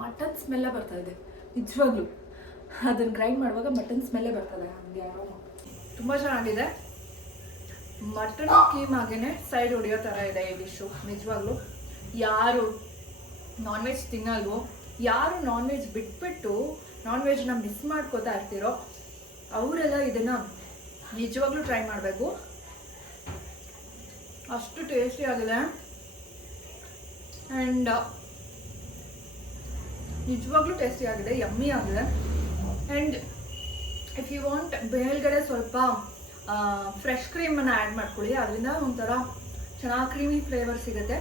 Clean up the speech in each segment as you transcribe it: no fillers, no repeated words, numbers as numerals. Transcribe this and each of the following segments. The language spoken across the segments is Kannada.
ಮಟನ್ ಸ್ಮೆಲ್ಲೇ ಬರ್ತಾ ಇದೆ ನಿಜವಾಗ್ಲೂ. ಅದನ್ನು ಗ್ರೈಂಡ್ ಮಾಡುವಾಗ ಮಟನ್ ಸ್ಮೆಲ್ಲೇ ಬರ್ತದೆ. ಹಂಗೆ ಅರೋಮ ತುಂಬ ಚೆನ್ನಾಗಿದೆ. ಮಟನ್ ಕೀಮಾಗೇ ಸೈಡ್ ಹೊಡಿಯೋ ಥರ ಇದೆ ಈ ಡಿಶ್ಶು ನಿಜವಾಗ್ಲೂ. ಯಾರು ನಾನ್ ವೆಜ್ ತಿನ್ನಲ್ವೋ, ಯಾರು ನಾನ್ ವೆಜ್ ಬಿಟ್ಬಿಟ್ಟು ನಾನ್ ವೆಜ್ನ ಮಿಸ್ ಮಾಡ್ಕೋತಾ ಇರ್ತೀರೋ ಅವರೆಲ್ಲ ಇದನ್ನು ನಿಜವಾಗ್ಲೂ ಟ್ರೈ ಮಾಡಬೇಕು. ಅಷ್ಟು ಟೇಸ್ಟಿ ಆಗಿದೆ ಆ್ಯಂಡ್ ನಿಜವಾಗ್ಲೂ ಟೇಸ್ಟಿ ಆಗಿದೆ, ಯಮ್ಮಿ ಆಗಿದೆ. ಆ್ಯಂಡ್ ಇಫ್ ಯು ವಾಂಟ್ ಮೇಲ್ಗಡೆ ಸ್ವಲ್ಪ ಫ್ರೆಶ್ ಕ್ರೀಮನ್ನು ಆ್ಯಡ್ ಮಾಡ್ಕೊಳ್ಳಿ, ಅದರಿಂದ ಒಂಥರ ಚೆನ್ನಾಗಿ ಕ್ರೀಮಿ ಫ್ಲೇವರ್ ಸಿಗುತ್ತೆ.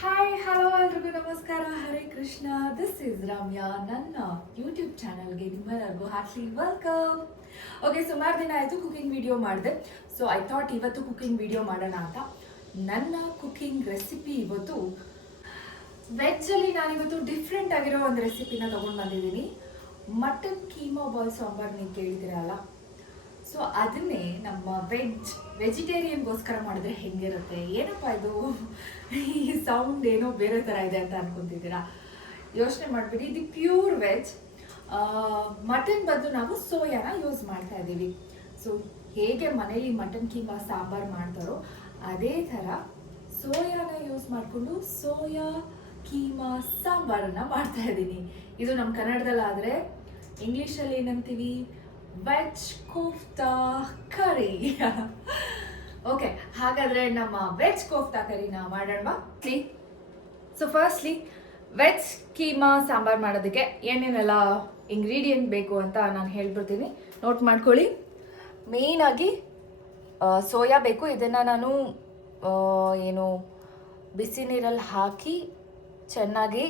ಹಾಯ್ ಹಲೋ ಎಲ್ರಿಗೂ ನಮಸ್ಕಾರ, ಹರೇ ಕೃಷ್ಣ. This is Ramya. ನನ್ನ ಯೂಟ್ಯೂಬ್ ಚಾನಲ್ಗೆ ನಿಮ್ಮೆಲ್ಲರಿಗೂ ಹಾರ್ಟ್ಲಿ ವೆಲ್ಕಮ್. ಓಕೆ, ಸುಮಾರು ದಿನ ಆಯಿತು ಕುಕಿಂಗ್ ವಿಡಿಯೋ ಮಾಡಿದೆ. ಸೊ ಐ ಥಾಟ್ ಇವತ್ತು ಕುಕಿಂಗ್ ವಿಡಿಯೋ ಮಾಡೋಣ ಅಂತ. ನನ್ನ ಕುಕಿಂಗ್ ರೆಸಿಪಿ ಇವತ್ತು ವೆಜ್ಜಲ್ಲಿ ನಾನಿವತ್ತು ಡಿಫ್ರೆಂಟ್ ಆಗಿರೋ ಒಂದು ರೆಸಿಪಿನ ತೊಗೊಂಡು ಬಂದಿದ್ದೀನಿ. ಮಟನ್ ಕೀಮಾ ಬಾಲ್ ಸಾಂಬಾರ್ ನೀವು ಕೇಳಿದಿರಲ್ಲ, ಸೊ ಅದನ್ನೇ ನಮ್ಮ ವೆಜಿಟೇರಿಯನ್ಗೋಸ್ಕರ ಮಾಡಿದ್ರೆ ಹೆಂಗಿರುತ್ತೆ. ಏನಪ್ಪ ಇದು, ಈ ಸೌಂಡ್ ಏನೋ ಬೇರೆ ಥರ ಇದೆ ಅಂತ ಅನ್ಕೊತಿದ್ದೀರಾ? ಯೋಚನೆ ಮಾಡಿಬಿಡಿ. ಇದು ಪ್ಯೂರ್ ವೆಜ್. ಮಟನ್ ಬದಲು ನಾವು ಸೋಯಾನ ಯೂಸ್ ಮಾಡ್ತಾ ಇದ್ದೀವಿ. ಸೊ ಹೇಗೆ ಮನೇಲಿ ಮಟನ್ ಕೀಮಾ ಸಾಂಬಾರು ಮಾಡ್ತಾರೋ ಅದೇ ಥರ ಸೋಯಾನ ಯೂಸ್ ಮಾಡಿಕೊಂಡು ಸೋಯಾ ಕೀಮಾ ಸಾಂಬಾರನ್ನು ಮಾಡ್ತಾ ಇದ್ದೀನಿ. ಇದು ನಮ್ಮ ಕನ್ನಡದಲ್ಲಾದರೆ, ಇಂಗ್ಲೀಷಲ್ಲಿ ಏನಂತೀವಿ, ವೆಜ್ ಕೋಫ್ತಾ ಕರಿ. ಓಕೆ, ಹಾಗಾದರೆ ನಮ್ಮ ವೆಜ್ ಕೋಫ್ತಾ ಕರಿನ ಮಾಡೋಣ. So firstly veg keema sambar ಮಾಡೋದಕ್ಕೆ ಏನೇನೆಲ್ಲ ಇಂಗ್ರೀಡಿಯೆಂಟ್ ಬೇಕು ಅಂತ ನಾನು ಹೇಳ್ಬಿಡ್ತೀನಿ, ನೋಟ್ ಮಾಡ್ಕೊಳ್ಳಿ. ಮೇಯ್ನಾಗಿ ಸೋಯಾ ಬೇಕು. ಇದನ್ನು ನಾನು ಏನು ಬಿಸಿ ನೀರಲ್ಲಿ ಹಾಕಿ ಚೆನ್ನಾಗಿ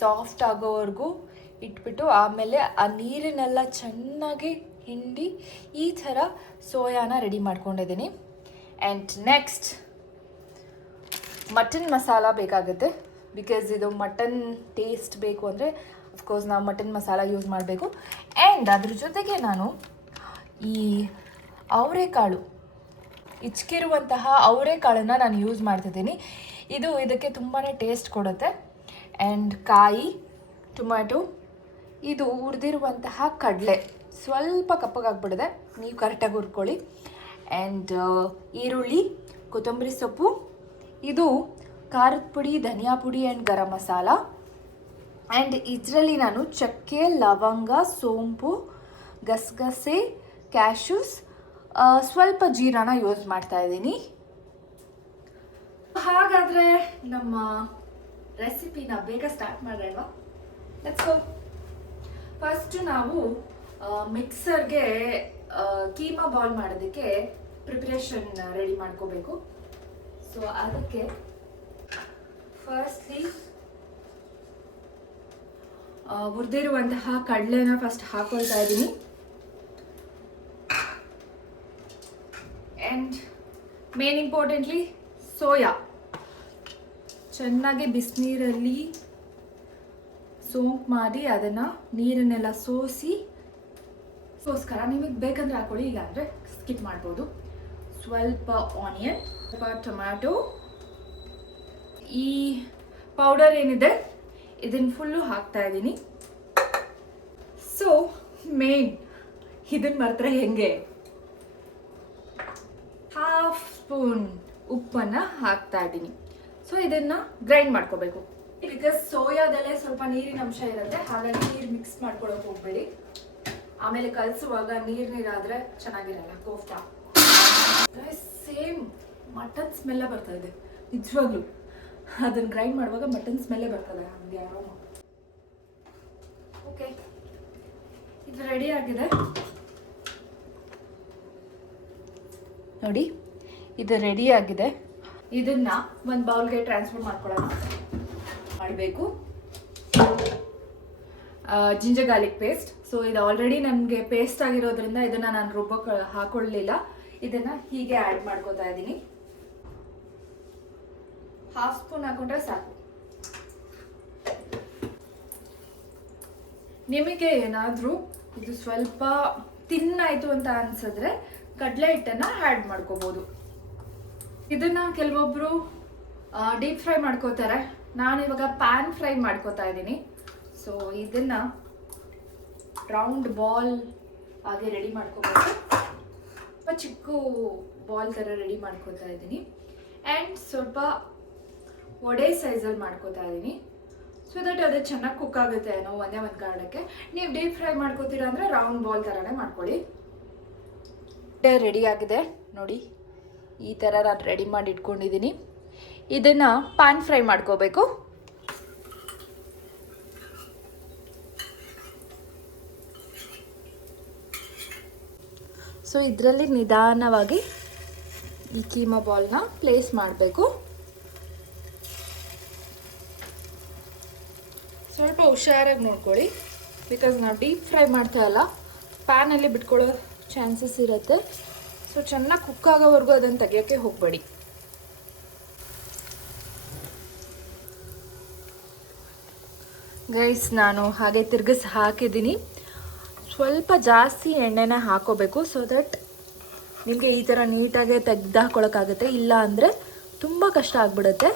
ಸಾಫ್ಟ್ ಆಗೋವರೆಗೂ ಇಟ್ಬಿಟ್ಟು ಆಮೇಲೆ ಆ ನೀರನ್ನೆಲ್ಲ ಚೆನ್ನಾಗಿ ಹಿಂಡಿ ಈ ಥರ ಸೋಯಾನ ರೆಡಿ ಮಾಡ್ಕೊಂಡಿದ್ದೀನಿ. ಆ್ಯಂಡ್ ನೆಕ್ಸ್ಟ್ ಮಟನ್ ಮಸಾಲ ಬೇಕಾಗುತ್ತೆ. ಬಿಕಾಸ್ ಇದು ಮಟನ್ ಟೇಸ್ಟ್ ಬೇಕು ಅಂದರೆ ಅಫ್ಕೋರ್ಸ್ ನಾವು ಮಟನ್ ಮಸಾಲ ಯೂಸ್ ಮಾಡಬೇಕು. ಆ್ಯಂಡ್ ಅದ್ರ ಜೊತೆಗೆ ನಾನು ಈ ಅವರೆಕಾಳು, ಇಚ್ಕಿರುವಂತಹ ಅವರೆಕಾಳನ್ನು ನಾನು ಯೂಸ್ ಮಾಡ್ತಿದ್ದೀನಿ. ಇದು ಇದಕ್ಕೆ ತುಂಬಾ ಟೇಸ್ಟ್ ಕೊಡುತ್ತೆ. ಆ್ಯಂಡ್ ಕಾಯಿ, ಟೊಮ್ಯಾಟೊ, ಇದು ಹುರಿದಿರುವಂತಹ ಕಡಲೆ, ಸ್ವಲ್ಪ ಕಪ್ಪಗಾಗ್ಬಿಡಿದೆ, ನೀವು ಕರೆಕ್ಟಾಗಿ ಹುರ್ಕೊಳ್ಳಿ. ಆ್ಯಂಡ್ ಈರುಳ್ಳಿ, ಕೊತ್ತಂಬರಿ ಸೊಪ್ಪು, ಇದು ಖಾರದ ಪುಡಿ, ಧನಿಯಾ ಪುಡಿ ಆ್ಯಂಡ್ ಗರಂ ಮಸಾಲ. ಆ್ಯಂಡ್ ಇದರಲ್ಲಿ ನಾನು ಚಕ್ಕೆ, ಲವಂಗ, ಸೋಂಪು, ಗಸಗಸೆ, ಕ್ಯಾಶ್ಯೂಸ್, ಸ್ವಲ್ಪ ಜೀರಾನ ಯೂಸ್ ಮಾಡ್ತಾ ಇದ್ದೀನಿ. ಹಾಗಾದರೆ ನಮ್ಮ ರೆಸಿಪಿನ ಬೇಗ ಸ್ಟಾರ್ಟ್ ಮಾಡೋಣ. Let's go. ಫಸ್ಟು ನಾವು ಮಿಕ್ಸರ್ಗೆ ಕೀಮಾ ಬಾಲ್ ಮಾಡೋದಕ್ಕೆ ಪ್ರಿಪ್ರೇಷನ್ ರೆಡಿ ಮಾಡ್ಕೋಬೇಕು. ಸೊ ಅದಕ್ಕೆ ಫಸ್ಟ್ಲಿ ಹುರಿದಿರುವಂತಹ ಕಡಲೆನ ಫಸ್ಟ್ ಹಾಕೊಳ್ತಾ ಇದ್ದೀನಿ. ಆ್ಯಂಡ್ ಮೇನ್ ಇಂಪಾರ್ಟೆಂಟ್ಲಿ ಸೋಯಾ ಚೆನ್ನಾಗಿ ಬಿಸಿನೀರಲ್ಲಿ ಸೋಂಕು ಮಾಡಿ ಅದನ್ನು ನೀರನ್ನೆಲ್ಲ ಸೋಸ್ಕರ ನಿಮಗೆ ಬೇಕಂದ್ರೆ ಹಾಕೊಳ್ಳಿ, ಇಲ್ಲಾಂದರೆ ಸ್ಕಿಪ್ ಮಾಡ್ಬೋದು. ಸ್ವಲ್ಪ ಆನಿಯನ್, ಸ್ವಲ್ಪ ಟೊಮ್ಯಾಟೊ, ಈ ಪೌಡರ್ ಏನಿದೆ ಇದನ್ನು ಫುಲ್ಲು ಹಾಕ್ತಾ ಇದ್ದೀನಿ. ಸೊ ಮೇನ್ ಇದನ್ನು ಮಾತ್ರ ಹೆಂಗೆ, ಹಾಫ್ ಸ್ಪೂನ್ ಉಪ್ಪನ್ನು ಹಾಕ್ತಾ ಇದ್ದೀನಿ. ಸೊ ಇದನ್ನು ಗ್ರೈಂಡ್ ಮಾಡ್ಕೋಬೇಕು. ಬಿಕಾಸ್ ಸೋಯಾದಲ್ಲೇ ಸ್ವಲ್ಪ ನೀರಿನ ಅಂಶ ಇರುತ್ತೆ, ಹಾಗಾಗಿ ನೀರು ಮಿಕ್ಸ್ ಮಾಡ್ಕೊಳಕ್ಕೆ ಹೋಗ್ಬೇಡಿ. ಆಮೇಲೆ ಕಲಿಸುವಾಗ ನೀರಾದರೆ ಚೆನ್ನಾಗಿರಲ್ಲ ಕೋಫ್ತಾ. ಸೇಮ್ ಮಟನ್ ಸ್ಮೆಲ್ಲೇ ಬರ್ತಾ ಇದೆ ನಿಜವಾಗ್ಲೂ. ಅದನ್ನು ಗ್ರೈಂಡ್ ಮಾಡುವಾಗ ಮಟನ್ ಸ್ಮೆಲ್ಲೇ ಬರ್ತದೆ, ಹಂಗೆ ಅರೋಮ. ಓಕೆ, ಇದು ರೆಡಿ ಆಗಿದೆ ನೋಡಿ, ಇದು ರೆಡಿ ಆಗಿದೆ. ಇದನ್ನ ಒಂದು ಬೌಲ್ಗೆ ಟ್ರಾನ್ಸ್ಫರ್ ಮಾಡಬೇಕು. Ginger garlic paste. ಸೊ ಇದು ಆಲ್ರೆಡಿ ನನಗೆ ಪೇಸ್ಟ್ ಆಗಿರೋದ್ರಿಂದ ಇದನ್ನು ನಾನು ರುಬ್ಬಕ್ಕೆ ಹಾಕೊಳ್ಳಲಿಲ್ಲ. ಇದನ್ನು ಹೀಗೆ ಆ್ಯಡ್ ಮಾಡ್ಕೋತಾ ಇದ್ದೀನಿ. ಹಾಫ್ ಸ್ಪೂನ್ ಹಾಕೊಂಡ್ರೆ ಸಾಕು. ನಿಮಗೆ ಏನಾದರೂ ಇದು ಸ್ವಲ್ಪ ತಿನ್ನಾಯಿತು ಅಂತ ಅನ್ಸಿದ್ರೆ ಕಡಲೆ ಹಿಟ್ಟನ್ನು ಆ್ಯಡ್ ಮಾಡ್ಕೋಬೋದು. ಇದನ್ನು ಕೆಲವೊಬ್ಬರು ಡೀಪ್ ಫ್ರೈ ಮಾಡ್ಕೋತಾರೆ, ನಾನು ಇವಾಗ ಪ್ಯಾನ್ ಫ್ರೈ ಮಾಡ್ಕೋತಾ ಇದ್ದೀನಿ. ಸೊ ಇದನ್ನು ರೌಂಡ್ ಬಾಲ್ ಹಾಗೆ ರೆಡಿ ಮಾಡ್ಕೋಬೇಕು. ಸ್ವಲ್ಪ ಚಿಕ್ಕ ಬಾಲ್ ಥರ ರೆಡಿ ಮಾಡ್ಕೋತಾ ಇದ್ದೀನಿ. ಆ್ಯಂಡ್ ಸ್ವಲ್ಪ ವಡೆ ಸೈಜಲ್ಲಿ ಮಾಡ್ಕೋತಾ ಇದ್ದೀನಿ, ಸೊ ದಟ್ ಅದು ಚೆನ್ನಾಗಿ ಕುಕ್ ಆಗುತ್ತೆ ಅನ್ನೋ ಒಂದೇ ಒಂದು ಕಾರಣಕ್ಕೆ. ನೀವು ಡೀಪ್ ಫ್ರೈ ಮಾಡ್ಕೋತೀರಾ ಅಂದರೆ ರೌಂಡ್ ಬಾಲ್ ಥರನೇ ಮಾಡ್ಕೊಳ್ಳಿ. ರೆಡಿ ಆಗಿದೆ ನೋಡಿ, ಈ ಥರ ನಾನು ರೆಡಿ ಮಾಡಿ ಇಟ್ಕೊಂಡಿದ್ದೀನಿ. ಇದನ್ನು ಪ್ಯಾನ್ ಫ್ರೈ ಮಾಡ್ಕೋಬೇಕು. ಸೊ ಇದರಲ್ಲಿ ನಿಧಾನವಾಗಿ ಈ ಕೀಮಾ ಬಾಲ್ನ ಪ್ಲೇಸ್ ಮಾಡಬೇಕು. ಸ್ವಲ್ಪ ಹುಷಾರಾಗಿ ನೋಡ್ಕೊಳ್ಳಿ, ಬಿಕಾಸ್ ನಾವು ಡೀಪ್ ಫ್ರೈ ಮಾಡ್ತಾ ಇಲ್ಲ, ಪ್ಯಾನಲ್ಲಿ ಬಿಟ್ಕೊಳ್ಳೋ ಚಾನ್ಸಸ್ ಇರುತ್ತೆ. ಸೊ ಚೆನ್ನಾಗಿ ಕುಕ್ ಆಗೋವರೆಗೂ ಅದನ್ನು ತೆಗಿಯೋಕ್ಕೆ ಹೋಗಬೇಡಿ. ಗೈಸ್, ನಾನು ಹಾಗೆ ತಿರ್ಗಿಸಿ ಹಾಕಿದ್ದೀನಿ. ಸ್ವಲ್ಪ ಜಾಸ್ತಿ ಎಣ್ಣೆನ ಹಾಕೋಬೇಕು, ಸೊ ದಟ್ ನಿಮಗೆ ಈ ಥರ ನೀಟಾಗಿ ತೆಗ್ದು ಹಾಕ್ಕೊಳಕ್ಕಾಗುತ್ತೆ. ಇಲ್ಲ ಅಂದರೆ ತುಂಬ ಕಷ್ಟ ಆಗಿಬಿಡುತ್ತೆ.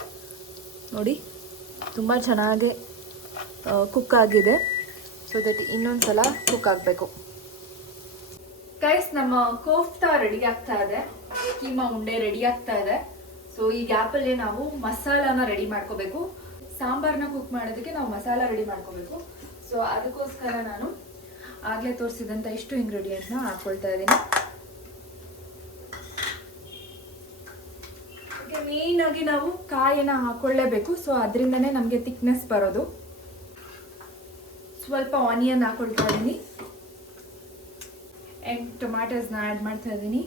ನೋಡಿ, ತುಂಬ ಚೆನ್ನಾಗಿ ಕುಕ್ ಆಗಿದೆ. ಸೊ ದಟ್ ಇನ್ನೊಂದು ಸಲ ಕುಕ್ ಆಗಬೇಕು. ಗೈಸ್, ನಮ್ಮ ಕೋಫ್ತಾ ರೆಡಿ ಆಗ್ತಾ ಇದೆ, ಕೀಮಾ ಉಂಡೆ ರೆಡಿ ಆಗ್ತಾ ಇದೆ. ಸೊ ಈ ಗ್ಯಾಪಲ್ಲಿ ನಾವು ಮಸಾಲಾನ ರೆಡಿ ಮಾಡ್ಕೋಬೇಕು. ಸಾಂಬಾರನ್ನ ಕುಕ್ ಮಾಡೋದಕ್ಕೆ ನಾವು ಮಸಾಲ ರೆಡಿ ಮಾಡ್ಕೋಬೇಕು. ಸೊ ಅದಕ್ಕೋಸ್ಕರ ನಾನು ಆಗಲೇ ತೋರಿಸಿದಂಥ ಇಷ್ಟು ಇಂಗ್ರೀಡಿಯೆಂಟ್ನ ಹಾಕ್ಕೊಳ್ತಾ ಇದ್ದೀನಿ. ಮೇಯ್ನಾಗಿ ನಾವು ಕಾಯಿನ ಹಾಕೊಳ್ಳೇಬೇಕು, ಸೊ ಅದರಿಂದನೇ ನಮಗೆ ಥಿಕ್ನೆಸ್ ಬರೋದು. ಸ್ವಲ್ಪ ಆನಿಯನ್ ಹಾಕೊಳ್ತಾ ಇದ್ದೀನಿ ಆ್ಯಂಡ್ ಟೊಮ್ಯಾಟೋಸ್ನ ಆ್ಯಡ್ ಮಾಡ್ತಾ ಇದ್ದೀನಿ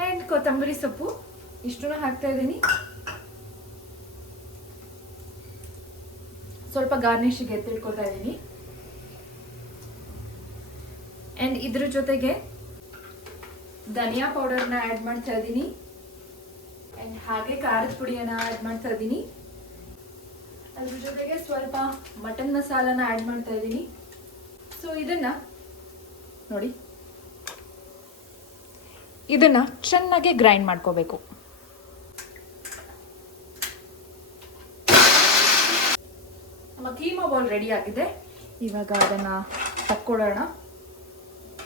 ಆ್ಯಂಡ್ ಕೊತ್ತಂಬರಿ ಸೊಪ್ಪು ಇಷ್ಟನ್ನು ಹಾಕ್ತಾ ಇದ್ದೀನಿ. ಸ್ವಲ್ಪ ಗಾರ್ನಿಷಿಗೆ ಎತ್ತಿಟ್ಕೊಳ್ತಾ ಇದ್ದೀನಿ. ಆ್ಯಂಡ್ ಇದ್ರ ಜೊತೆಗೆ ಧನಿಯಾ ಪೌಡರ್ನ ಆ್ಯಡ್ ಮಾಡ್ತಾ ಇದ್ದೀನಿ ಆ್ಯಂಡ್ ಹಾಗೆ ಖಾರದ ಪುಡಿಯನ್ನು ಆ್ಯಡ್ ಮಾಡ್ತಾ ಇದ್ದೀನಿ. ಅದ್ರ ಜೊತೆಗೆ ಸ್ವಲ್ಪ ಮಟನ್ ಮಸಾಲಾನ ಆ್ಯಡ್ ಮಾಡ್ತಾ ಇದ್ದೀನಿ. ಸೊ ಇದನ್ನು ನೋಡಿ, ಇದನ್ನು ಚೆನ್ನಾಗಿ ಗ್ರೈಂಡ್ ಮಾಡ್ಕೋಬೇಕು. ನಮ್ಮ ಕೀಮಾ ಬಾಲ್ ರೆಡಿ ಆಗಿದೆ. ಇವಾಗ ಅದನ್ನು ತಕ್ಕೊಳ್ಳೋಣ.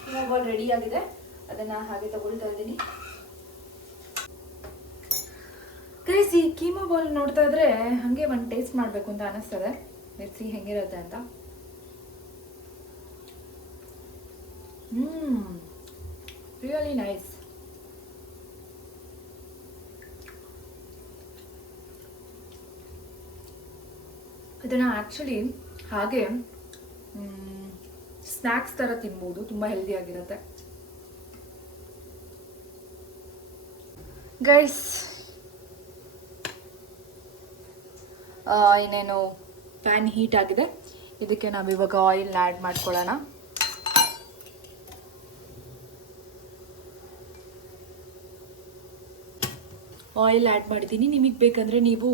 ಕೀಮಾ ಬಾಲ್ ರೆಡಿ ಆಗಿದೆ, ಅದನ್ನು ಹಾಗೆ ತಗೊಳ್ತಾ ಇದ್ದೀನಿ. ಗೈಸ್, ಈ ಕೀಮಾ ಬಾಲ್ ನೋಡ್ತಾ ಇದ್ರೆ ಹಾಗೆ ಒಂದು ಟೇಸ್ಟ್ ಮಾಡಬೇಕು ಅಂತ ಅನಿಸ್ತದೆ. ಲೆಟ್ಸ್ ಸಿ ಹೆಂಗಿರುತ್ತೆ ಅಂತ. Really nice. ಇದನ್ನು ಆ್ಯಕ್ಚುಲಿ ಹಾಗೆ ಸ್ನ್ಯಾಕ್ಸ್ ಥರ ತಿನ್ಬೋದು, ತುಂಬ ಹೆಲ್ದಿಯಾಗಿರುತ್ತೆ. ಗೈಸ್, ಇನ್ನೇನು ಪ್ಯಾನ್ ಹೀಟ್ ಆಗಿದೆ, ಇದಕ್ಕೆ ನಾವು ಇವಾಗ ಆಯಿಲ್ನ ಆ್ಯಡ್ ಮಾಡ್ಕೊಳ್ಳೋಣ. ಆಯಿಲ್ ಆ್ಯಡ್ ಮಾಡಿದ್ದೀನಿ. ನಿಮಗೆ ಬೇಕಂದರೆ ನೀವು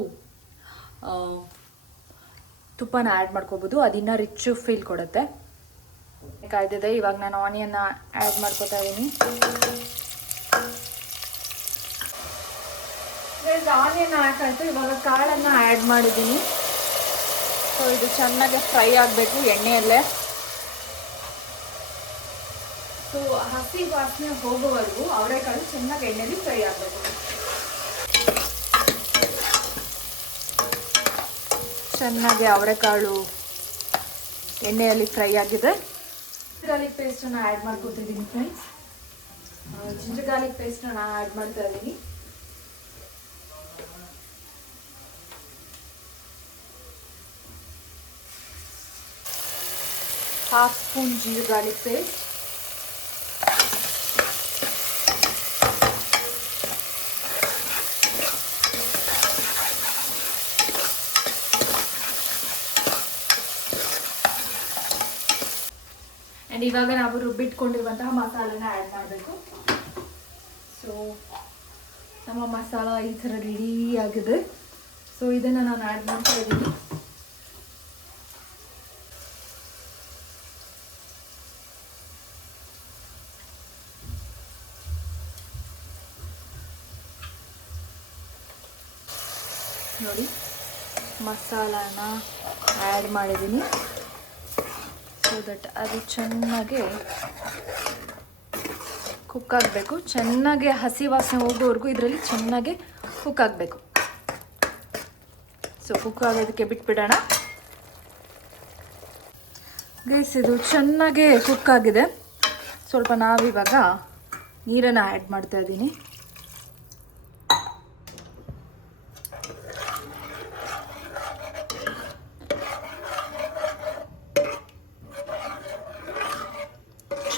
ತುಪ್ಪನ ಆ್ಯಡ್ ಮಾಡ್ಕೋಬೋದು, ಅದನ್ನ ರಿಚ್ ಫೀಲ್ ಕೊಡುತ್ತೆ. ಕಾಯ್ದಿದೆ. ಇವಾಗ ನಾನು ಆನಿಯನ್ನ ಆ್ಯಡ್ ಮಾಡ್ಕೋತಾ ಇದ್ದೀನಿ. ಆನಿಯನ್ ಹಾಕಾಯ್ತು, ಇವಾಗ ಕಾಳನ್ನು ಆ್ಯಡ್ ಮಾಡಿದ್ದೀನಿ. ಸೊ ಇದು ಚೆನ್ನಾಗಿ ಫ್ರೈ ಆಗಬೇಕು ಎಣ್ಣೆಯಲ್ಲೇ. ಸೊ ಹಸಿ ವಾಸನೆ ಹೋಗೋವರೆಗೂ ಅವರೆಕಾಳು ಚೆನ್ನಾಗಿ ಎಣ್ಣೆಯಲ್ಲಿ ಫ್ರೈ ಆಗಬೇಕು. ಚೆನ್ನಾಗಿ ಅವರೆಕಾಳು ಎಣ್ಣೆಯಲ್ಲಿ ಫ್ರೈ ಆಗಿದೆ. ಗಾರ್ಲಿಕ್ ಪೇಸ್ಟನ್ನು ಆ್ಯಡ್ ಮಾಡ್ಕೊತಿದ್ದೀನಿ ಫ್ರೆಂಡ್ಸ್. ಜಿಂಜರ್ ಗಾರ್ಲಿಕ್ ಪೇಸ್ಟನ್ನು ಆ್ಯಡ್ ಮಾಡ್ತಾ ಇದ್ದೀನಿ. Half spoon jeera garlic paste, and ಇವಾಗ ನಾವು ರುಬ್ಬಿಟ್ಕೊಂಡಿರುವಂತಹ ಮಸಾಲೆನ ಆ್ಯಡ್ ಮಾಡಬೇಕು. ಸೊ ನಮ್ಮ ಮಸಾಲ ಈ ಥರ ರೆಡಿ ಆಗಿದೆ. ಸೊ ಇದನ್ನು ನಾನು ಆ್ಯಡ್ ಮಾಡ್ತಾ ಇದ್ದೀನಿ. ನೋಡಿ, ಮಸಾಲಾನ ಆ್ಯಡ್ ಮಾಡಿದ್ದೀನಿ. ಸೊ ದಟ್ ಅದು ಚೆನ್ನಾಗಿ ಕುಕ್ ಆಗಬೇಕು. ಚೆನ್ನಾಗಿ ಹಸಿ ವಾಸನೆ ಹೋಗೋವರೆಗೂ ಇದರಲ್ಲಿ ಚೆನ್ನಾಗಿ ಕುಕ್ ಆಗಬೇಕು. ಸೊ ಕುಕ್ ಆಗೋದಕ್ಕೆ ಬಿಟ್ಬಿಡೋಣ ಗೈಸ್. ಇದು ಚೆನ್ನಾಗಿ ಕುಕ್ ಆಗಿದೆ. ಸ್ವಲ್ಪ ನಾವಿವಾಗ ನೀರನ್ನು ಆ್ಯಡ್ ಮಾಡ್ತಾ ಇದ್ದೀನಿ.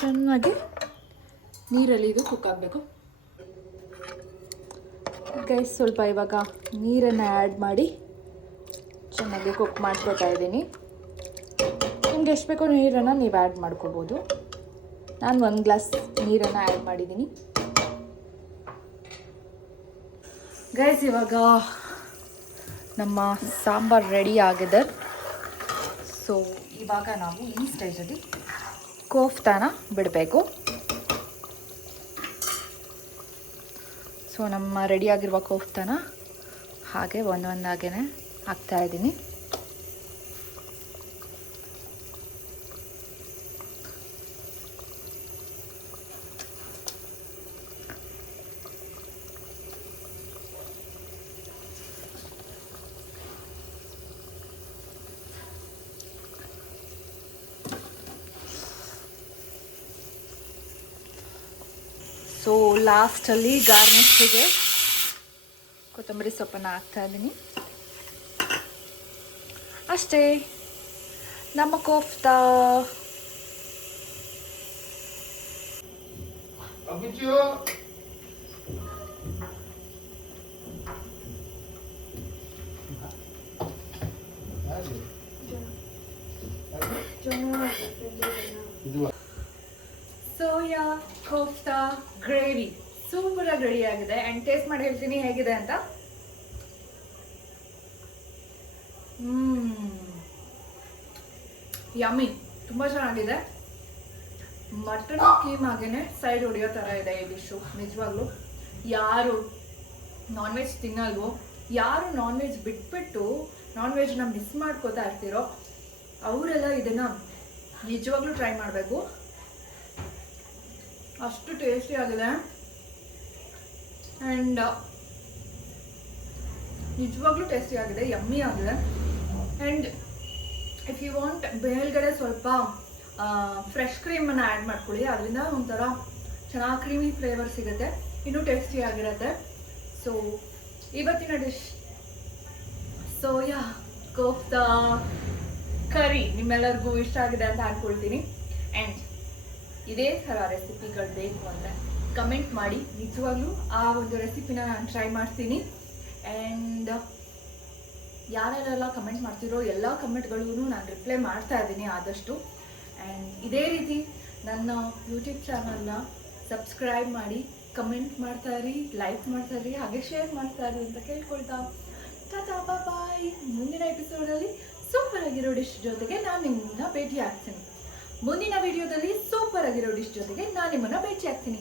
ಚೆನ್ನಾಗಿ ನೀರಲ್ಲಿ ಇದು ಕುಕ್ ಆಗಬೇಕು ಗೈಸ್. ಸ್ವಲ್ಪ ಇವಾಗ ನೀರನ್ನು ಆ್ಯಡ್ ಮಾಡಿ ಚೆನ್ನಾಗಿ ಕುಕ್ ಮಾಡ್ಕೊತಾ ಇದ್ದೀನಿ. ನಿಮ್ಗೆ ಎಷ್ಟು ಬೇಕೋ ನೀರನ್ನು ನೀವು ಆ್ಯಡ್ ಮಾಡ್ಕೋಬೋದು. ನಾನು 1 ಗ್ಲಾಸ್ ನೀರನ್ನು ಆ್ಯಡ್ ಮಾಡಿದ್ದೀನಿ ಗೈಸ್. ಇವಾಗ ನಮ್ಮ ಸಾಂಬಾರು ರೆಡಿ ಆಗಿದೆ. ಸೊ ಇವಾಗ ನಾವು ಈ ಸ್ಟೇಜಲ್ಲಿ ಕೋಫ್ತಾನ ಬಿಡಬೇಕು. ಸೊ ನಮ್ಮ ರೆಡಿಯಾಗಿರುವ ಕೋಫ್ತಾನ ಹಾಗೆ ಒಂದೊಂದಾಗೇ ಹಾಕ್ತಾಯಿದ್ದೀನಿ. ಸೊ ಲಾಸ್ಟಲ್ಲಿ ಗಾರ್ನಿಷ್ಗೆ ಕೊತ್ತಂಬರಿ ಸೊಪ್ಪನ್ನು ಹಾಕ್ತಾಯಿದ್ದೀನಿ. ಅಷ್ಟೇ, ನಮ್ಮ ಕೋಫ್ತಾ ಸೋಯಾ ಕೋಫ್ತಾ ಗ್ರೇವಿ ಸೂಪರಾಗಿ ರೆಡಿ ಆಗಿದೆ. ಆ್ಯಂಡ್ ಟೇಸ್ಟ್ ಮಾಡಿ ಹೇಳ್ತೀನಿ ಹೇಗಿದೆ ಅಂತ. ಯಮ್ಮಿ, ತುಂಬ ಚೆನ್ನಾಗಿದೆ. ಮಟನ್ ಕೀಮಾಗೇನೆ ಸೈಡ್ ಹೊಡಿಯೋ ಥರ ಇದೆ ಈ ಡಿಶ್ಶು. ನಿಜವಾಗ್ಲೂ ಯಾರು ನಾನ್ ವೆಜ್ ತಿನ್ನಲ್ವೋ, ಯಾರು ನಾನ್ ವೆಜ್ ಬಿಟ್ಬಿಟ್ಟು ನಾನ್ ವೆಜ್ನ ಮಿಸ್ ಮಾಡ್ಕೋತಾ ಇರ್ತೀರೋ ಅವರೆಲ್ಲ ಇದನ್ನು ನಿಜವಾಗ್ಲೂ ಟ್ರೈ ಮಾಡಬೇಕು. ಅಷ್ಟು ಟೇಸ್ಟಿ ಆಗಿದೆ. ಆ್ಯಂಡ್ ನಿಜವಾಗ್ಲೂ ಟೇಸ್ಟಿ ಆಗಿದೆ, ಯಮ್ಮಿ ಆಗಿದೆ. ಆ್ಯಂಡ್ ಇಫ್ ಯು ವಾಂಟ್ ಮೇಲ್ಗಡೆ ಸ್ವಲ್ಪ ಫ್ರೆಶ್ ಕ್ರೀಮನ್ನು ಆ್ಯಡ್ ಮಾಡ್ಕೊಳ್ಳಿ. ಅದರಿಂದ ಒಂಥರ ಚೆನ್ನಾಗಿ ಕ್ರೀಮಿ ಫ್ಲೇವರ್ ಸಿಗುತ್ತೆ, ಇನ್ನೂ ಟೇಸ್ಟಿ ಆಗಿರುತ್ತೆ. ಸೊ ಇವತ್ತಿನ ಡಿಶ್ ಸೋಯಾ ಕೋಫ್ತಾ ಕರಿ ನಿಮ್ಮೆಲ್ಲರಿಗೂ ಇಷ್ಟ ಆಗಿದೆ ಅಂತ ಅಂದ್ಕೊಳ್ತೀನಿ. ಆ್ಯಂಡ್ ಇದೇ ಥರ ರೆಸಿಪಿಗಳು ಬೇಕು ಅಂದರೆ ಕಮೆಂಟ್ ಮಾಡಿ. ನಿಜವಾಗ್ಲೂ ಆ ಒಂದು ರೆಸಿಪಿನ ನಾನು ಟ್ರೈ ಮಾಡ್ತೀನಿ. ಆ್ಯಂಡ್ ಯಾರ್ಯಾರೆಲ್ಲ ಕಮೆಂಟ್ ಮಾಡ್ತಿರೋ ಎಲ್ಲ ಕಮೆಂಟ್ಗಳಿಗೂ ನಾನು ರಿಪ್ಲೈ ಮಾಡ್ತಾ ಇದ್ದೀನಿ ಆದಷ್ಟು. ಆ್ಯಂಡ್ ಇದೇ ರೀತಿ ನನ್ನ ಯೂಟ್ಯೂಬ್ ಚಾನಲ್ನ ಸಬ್ಸ್ಕ್ರೈಬ್ ಮಾಡಿ, ಕಮೆಂಟ್ ಮಾಡ್ತಾಯಿರಿ, ಲೈಕ್ ಮಾಡ್ತಾಯಿರಿ, ಹಾಗೆ ಶೇರ್ ಮಾಡ್ತಾಯಿರಿ ಅಂತ ಕೇಳ್ಕೊಳ್ತಾ ಟಾಟಾ ಬಾಯ್. ಮುಂದಿನ ಎಪಿಸೋಡಲ್ಲಿ ಸೂಪರ್ ಆಗಿರೋ ಡಿಶ್ ಜೊತೆಗೆ ನಾನು ನಿಮ್ಮನ್ನ ಭೇಟಿ ಆಗ್ತೀನಿ. ಮುಂದಿನ ವಿಡಿಯೋದಲ್ಲಿ ಸೂಪರ್ ಆಗಿರೋ ಡಿಶ್ ಜೊತೆಗೆ ನಾನು ನಿಮ್ಮನ್ನ ಭೇಟಿ ಆಗ್ತೀನಿ.